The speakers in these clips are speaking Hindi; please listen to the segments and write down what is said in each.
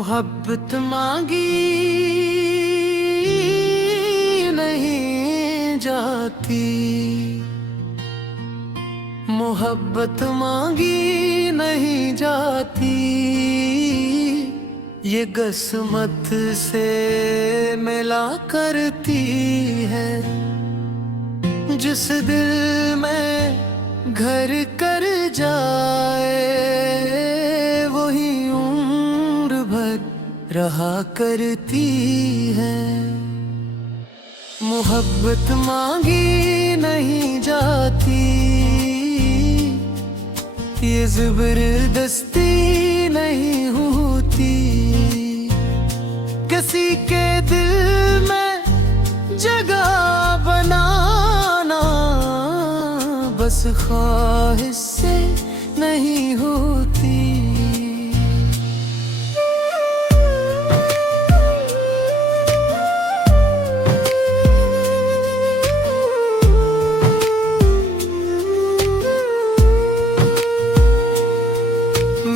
मोहब्बत मांगी नहीं जाती, मोहब्बत मांगी नहीं जाती, ये किस्मत से मिला करती है। जिस दिल में घर कर जाए वही उम्र भर रहा करती है। मोहब्बत मांगी नहीं जाती, ये जबरदस्ती नहीं होती। किसी के दिल में जगह बनाना बस ख्वाहिश से नहीं होती।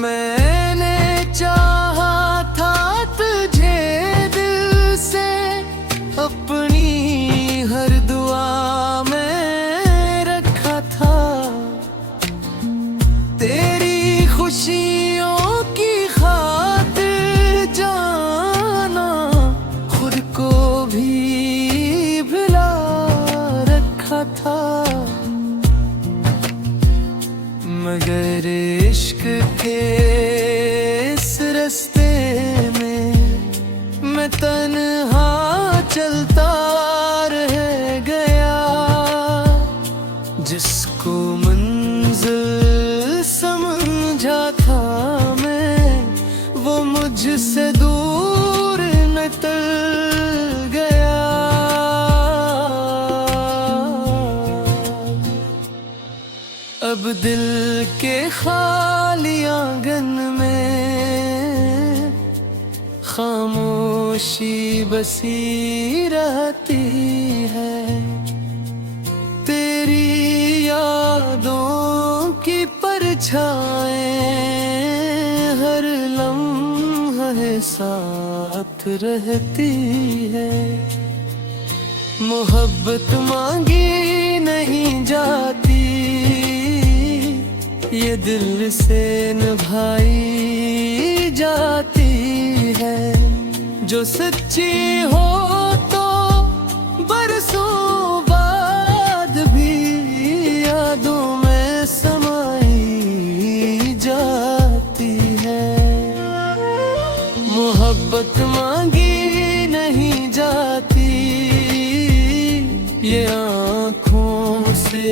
मैंने चाहा था तुझे दिल से, अपनी हर दुआ में रखा था। तेरी खुशियों की खातिर जाना खुद को भी भुला रखा था। मगर इश्क के इस रास्ते में मैं तन्हा चलता रह गया। जिसको मंजिल समझा था मैं, वो मुझसे दूर निकल गया। अब दिल के खाली आंगन में खामोशी बसी रहती है। तेरी यादों की परछाएं हर लम्हे साथ रहती है। मोहब्बत मांगी नहीं जाती, ये दिल से निभाई जाती है। जो सच्ची हो तो बरसों बाद भी यादों में समाई जाती है। मोहब्बत मांगी नहीं जाती, ये आँखों से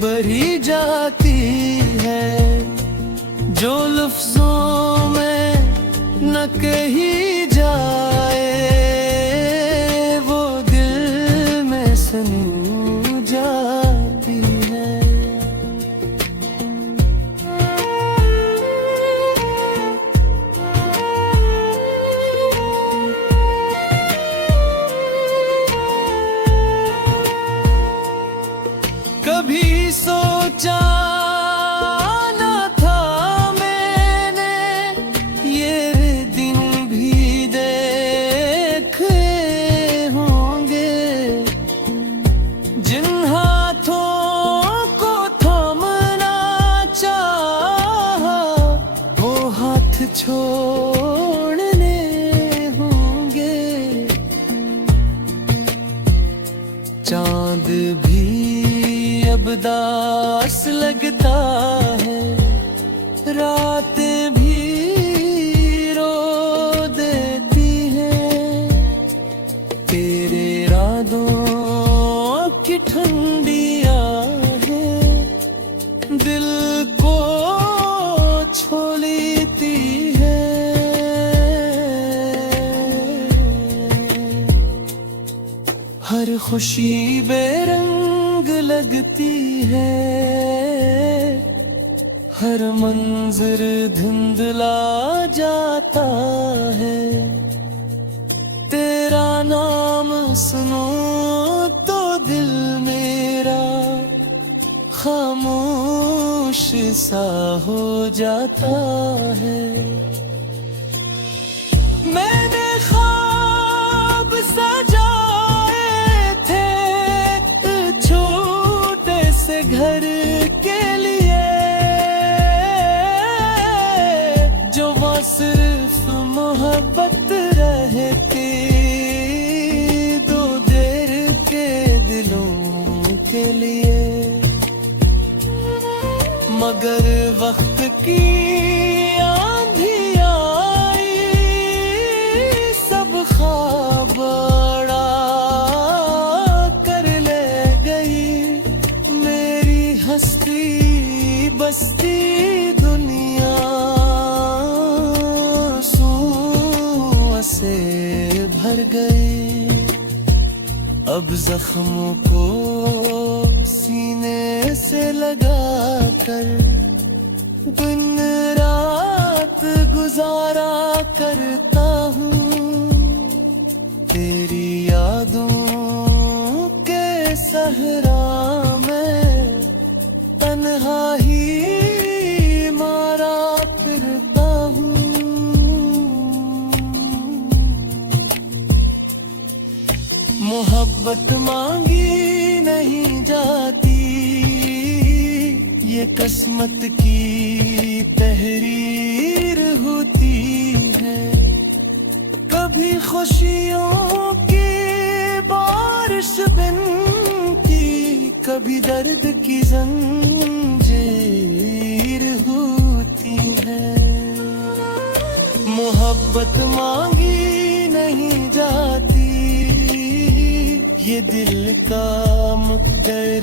भरी जाती है। जो लफ्जों में न कही जाए वो दिल में सनू जाती है। कभी सोचा छोड़ने होंगे। चांद भी अब दास लगता है, रातें भी रो देती हैं। तेरे रातों की ठंडी आहें दिल को छू लेती है। हर खुशी बेरंग लगती है, हर मंजर धुंधला जाता है। तेरा नाम सुनो तो दिल मेरा खामोश सा हो जाता है। मैंने ख्वाब सजाए थे छोटे से घर के लिए, जो वहाँ सिर्फ मोहब्बत रहती दो देर के दिलों के लिए। मगर वक्त की आंधी आई, सब ख्वाब उड़ा कर ले गई। मेरी हस्ती बस्ती दुनिया आंसुओं से भर गई। अब जख्मों को सीने से लगा कर दिन रात गुजारा करता हूँ। तेरी यादों के सहरा में तन्हा ही मारा फिरता हूँ। मोहब्बत मांगी नहीं जाती, ये किस्मत की तहरीर होती है। कभी खुशियों की बारिश बनती, कभी दर्द की जंजीर होती है। मोहब्बत मांगी नहीं जाती, ये दिल का मुक़द्दर